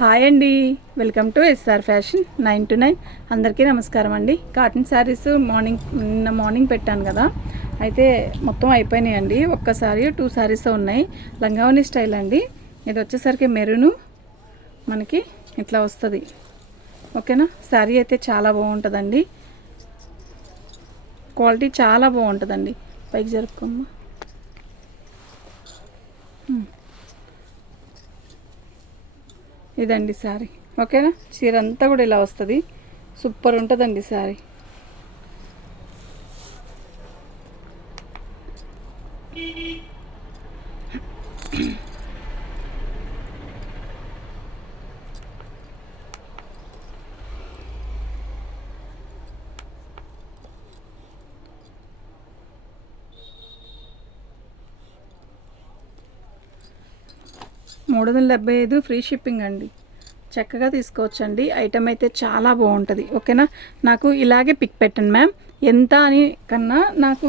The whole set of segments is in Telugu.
హాయ్ అండి. Welcome to SR fashion nine to nine. అందరికీ నమస్కారం అండి. కాటన్ శారీస్ మార్నింగ్ నిన్న మార్నింగ్ పెట్టాను కదా. అయితే మొత్తం అయిపోయినాయండి. ఒక్కసారి టూ శారీస్ ఉన్నాయి. లంగావని స్టైల్ అండి. ఇది వచ్చేసరికి మెరును. మనకి ఇట్లా వస్తుంది. ఓకేనా? శారీ అయితే చాలా బాగుంటుందండి. క్వాలిటీ చాలా బాగుంటుందండి. పైకి జరుపుకోమ్మా ఇదండి శారీ ఓకేనా? చీర అంతా కూడా ఇలా వస్తుంది. సూపర్ ఉంటుందండి శారీ మూడు వందల డెబ్బై ఐదు ఫ్రీ షిప్పింగ్ అండి. చక్కగా తీసుకోవచ్చండి. ఐటమ్ అయితే చాలా బాగుంటుంది. ఓకేనా? నాకు ఇలాగే పిక్ పెట్టండి మ్యామ్. ఎంత అని కన్నా నాకు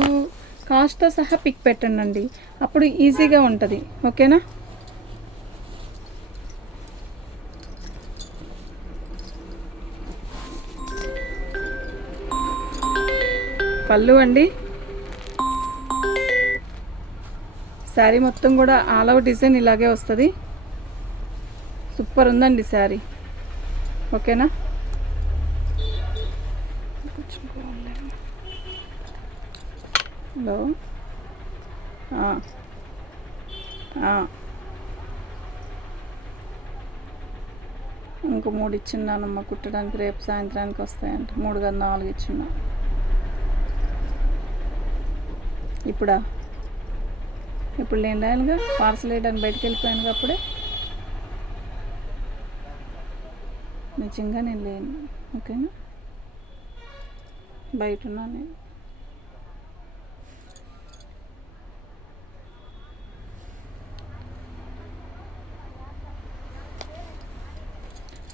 కాస్ట్తో సహా పిక్ పెట్టండి అండి అప్పుడు ఈజీగా ఉంటుంది. ఓకేనా? పళ్ళు అండి. శారీ మొత్తం కూడా ఆల్ అవుట్ డిజైన్ ఇలాగే వస్తుంది. సూపర్ ఉందండి శారీ. ఓకేనా? హలో. ఇంకో మూడు ఇచ్చిందానమ్మ కుట్టడానికి రేపు సాయంత్రానికి వస్తాయంట. మూడు కదా నాలుగు ఇచ్చిన ఇప్పుడా? ఇప్పుడు నేను రాయాలిగా? పార్సల్ వేయడానికి బయటకు వెళ్ళిపోయాను అప్పుడే? నిజంగా నేను లేను. ఓకేనా? బయట ఉన్నా నేను.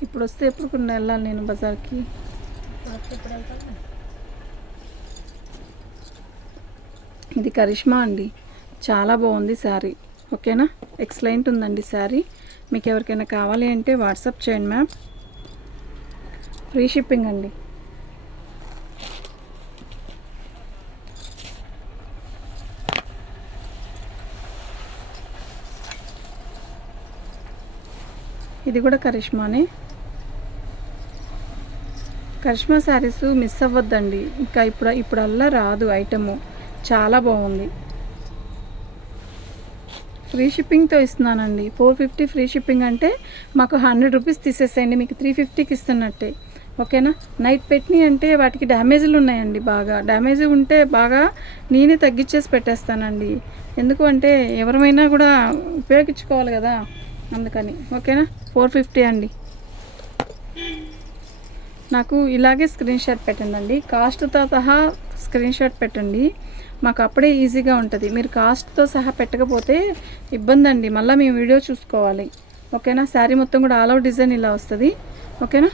ఇప్పుడు వస్తే ఎప్పుడు కొన్ని వెళ్ళాలి నేను బజార్కి? ఇది కరిష్మా అండి. చాలా బాగుంది శారీ. ఓకేనా? ఎక్సలెంట్ ఉందండి శారీ. మీకు ఎవరికైనా కావాలి అంటే వాట్సాప్ చేయండి మ్యామ్. ఫ్రీ షిప్పింగ్ అండి. ఇది కూడా కరిష్మానే. కరిష్మా శారీస్ మిస్ అవ్వద్దండి. ఇంకా ఇప్పుడు ఇప్పుడల్లా రాదు ఐటము. చాలా బాగుంది. ఫ్రీ షిప్పింగ్తో ఇస్తున్నానండి. ఫోర్ ఫిఫ్టీ ఫ్రీ షిప్పింగ్ అంటే మాకు హండ్రెడ్ రూపీస్ తీసేసేయండి. మీకు త్రీ ఫిఫ్టీకి ఇస్తున్నట్టే. ఓకేనా? నైట్ పెట్టినవి అంటే వాటికి డ్యామేజ్లు ఉన్నాయండి బాగా. డ్యామేజ్ ఉంటే బాగా నేనే తగ్గించేసి పెట్టేస్తానండి. ఎందుకు అంటే ఎవరమైనా కూడా ఉపయోగించుకోవాలి కదా అందుకని. ఓకేనా? ఫోర్ ఫిఫ్టీ అండి. నాకు ఇలాగే స్క్రీన్ షాట్ పెట్టండి అండి కాస్ట్తో సహా స్క్రీన్ షాట్ పెట్టండి. మాకు అప్పుడే ఈజీగా ఉంటుంది. మీరు కాస్ట్తో సహా పెట్టకపోతే ఇబ్బంది అండి మళ్ళీ మేము వీడియో చూసుకోవాలి. ఓకేనా? శారీ మొత్తం కూడా ఆల్ అవుట్ డిజైన్ ఇలా వస్తుంది. ఓకేనా?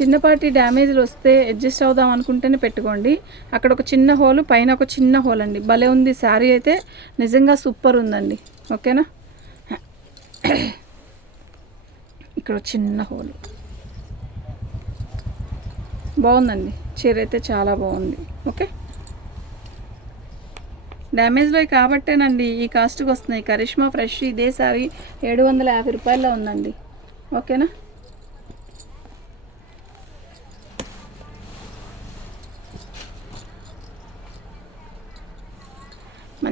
చిన్నపాటి డ్యామేజ్లు వస్తే అడ్జస్ట్ అవుదాం అనుకుంటేనే పెట్టుకోండి. అక్కడ ఒక చిన్న హోల్ పైన ఒక చిన్న హోల్ అండి. భలే ఉంది శారీ అయితే. నిజంగా సూపర్ ఉందండి. ఓకేనా? ఇక్కడ చిన్న హోల్. బాగుందండి. చీర అయితే చాలా బాగుంది. ఓకే? డ్యామేజ్లో కాబట్టేనండి. ఈ కాస్ట్కి వస్తున్నాయి. కరిష్మా ఫ్రెష్ ఇదే సారీ ఏడు వందల యాభై రూపాయల్లో ఉందండి. ఓకేనా?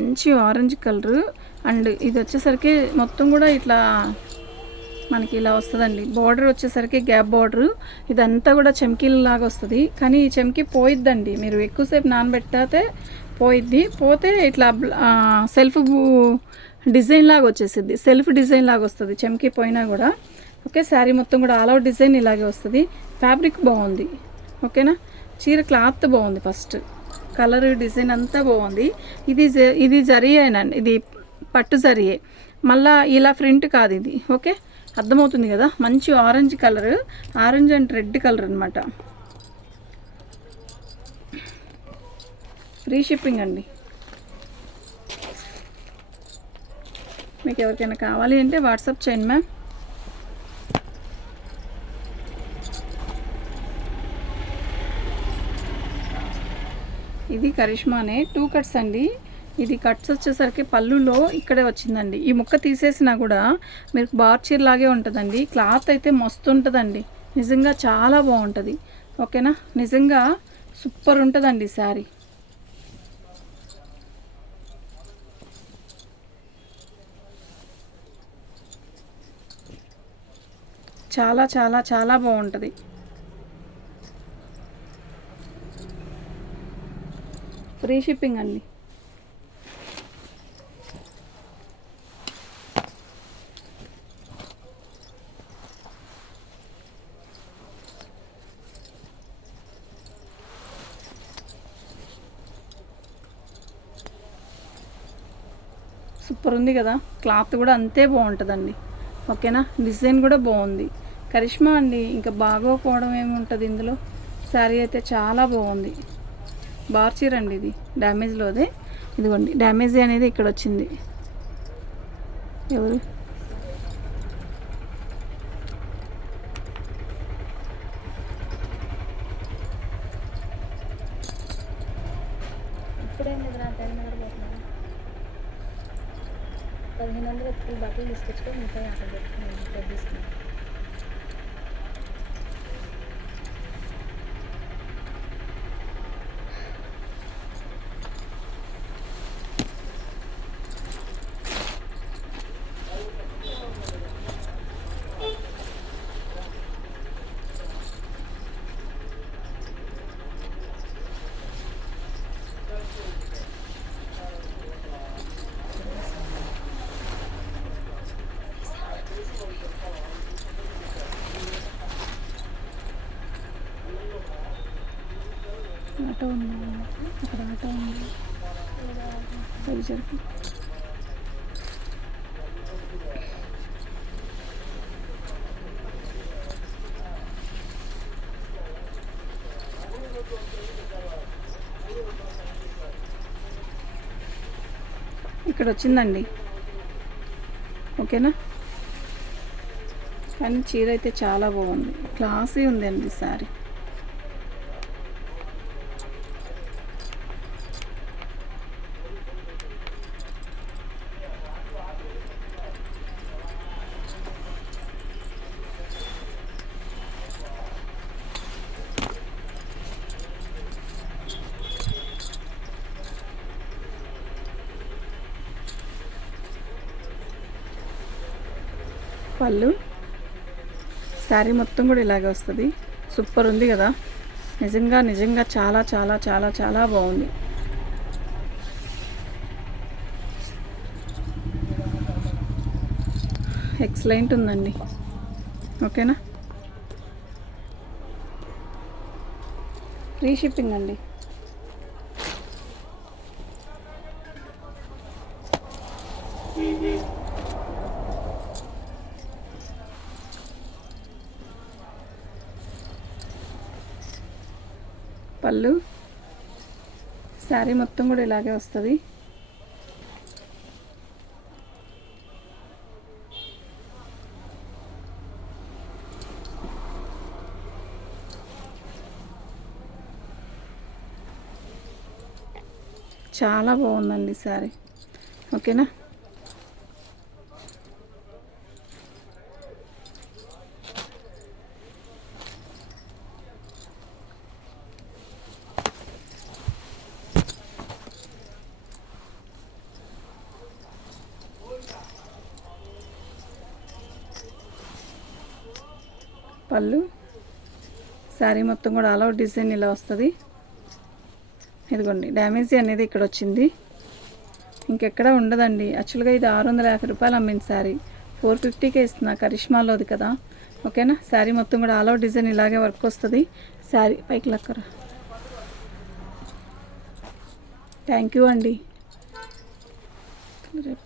మంచి ఆరెంజ్ కలర్ అండ్ ఇది వచ్చేసరికి మొత్తం కూడా ఇట్లా మనకి ఇలా వస్తుందండి. బార్డర్ వచ్చేసరికి గ్యాప్ బార్డర్ ఇదంతా కూడా లాగా వస్తుంది. కానీ ఈ చెమ్కి పోయిద్దండి. మీరు ఎక్కువసేపు నానబెట్టితే పోయిద్ది. పోతే ఇట్లా సెల్ఫ్ డిజైన్ లాగా వచ్చేసిద్ది. సెల్ఫ్ డిజైన్ లాగా వస్తుంది. చెమ్కి పోయినా కూడా. ఓకే శారీ మొత్తం కూడా ఆల్ అవుట్ డిజైన్ ఇలాగే వస్తుంది. ఫ్యాబ్రిక్ బాగుంది. ఓకేనా? చీర క్లాత్ బాగుంది ఫస్ట్ కలర్ డిజైన్ అంతా బాగుంది. ఇది జ- ఇది జరియేనండి ఇది పట్టు జరిగే మళ్ళా ఇలా ప్రింట్ కాదు ఇది ఓకే? అర్థమవుతుంది కదా? మంచి orange colour orange and red colour అనమాట ఫ్రీ షిప్పింగ్ అండి. మీకు ఎవరికైనా కావాలి అంటే వాట్సాప్ చేయండి మ్యామ్. ఇది కరిష్మానే. టూ కట్స్ అండి. ఇది కట్స్ వచ్చేసరికి పళ్ళులో ఇక్కడే వచ్చిందండి. ఈ ముక్క తీసేసినా కూడా మీరు బార్చీర్ లాగే ఉంటుందండి. క్లాత్ అయితే మస్తు ఉంటుందండి. నిజంగా చాలా బాగుంటుంది. ఓకేనా? నిజంగా సూపర్ ఉంటుందండి శారీ. చాలా చాలా చాలా బాగుంటుంది. ఫ్రీ షిప్పింగ్ అండి. సూపర్ ఉంది కదా. క్లాత్ కూడా అంతే బాగుంటుందండి. ఓకేనా? డిజైన్ కూడా బాగుంది. కరిష్మా అండి ఇంకా బాగోకపోవడం ఏముంటుంది ఇందులో? శారీ అయితే చాలా బాగుంది. బార్చీర్ అండి ఇది. డ్యామేజ్లోదే ఇదిగోండి. డ్యామేజ్ అనేది ఇక్కడ వచ్చింది. ఎవరు? పదిహేను వందలు బట్టలు తీసుకొచ్చుకొని ముప్పై యాభై తీసుకున్నాను ఆటో ఉంది. అక్కడ ఆటో ఉంది. సరి జరిపి ఇక్కడ వచ్చిందండి. ఓకేనా? కానీ చీర అయితే చాలా బాగుంది. క్లాసీ ఉందండి సారీ. పళ్ళు? శారీ మొత్తం కూడా ఇలాగే వస్తుంది. సూపర్ ఉంది కదా. నిజంగా నిజంగా చాలా చాలా చాలా చాలా బాగుంది. ఎక్సలెంట్ ఉందండి. ఓకేనా? ఫ్రీ షిప్పింగ్ అండి. పళ్ళు. శారీ మొత్తం కూడా ఇలాగే వస్తుంది. చాలా బాగుందండి శారీ. ఓకేనా? పళ్ళు. శారీ మొత్తం కూడా ఆల్ అవుట్ డిజైన్ ఇలా వస్తుంది. ఇదిగోండి డ్యామేజ్ అనేది ఇక్కడ వచ్చింది. ఇంకెక్కడ ఉండదండి. యాక్చువల్గా ఇది ఆరు వందల యాభై రూపాయలు అమ్మింది శారీ. ఫోర్ ఫిఫ్టీకే ఇస్తున్నా కరిష్మాలోది కదా. ఓకేనా? శారీ మొత్తం కూడా ఆల్ అవుట్ డిజైన్ ఇలాగే వర్క్ వస్తుంది. శారీ పైకి లక్కరా. థ్యాంక్ యూ అండి. రేపు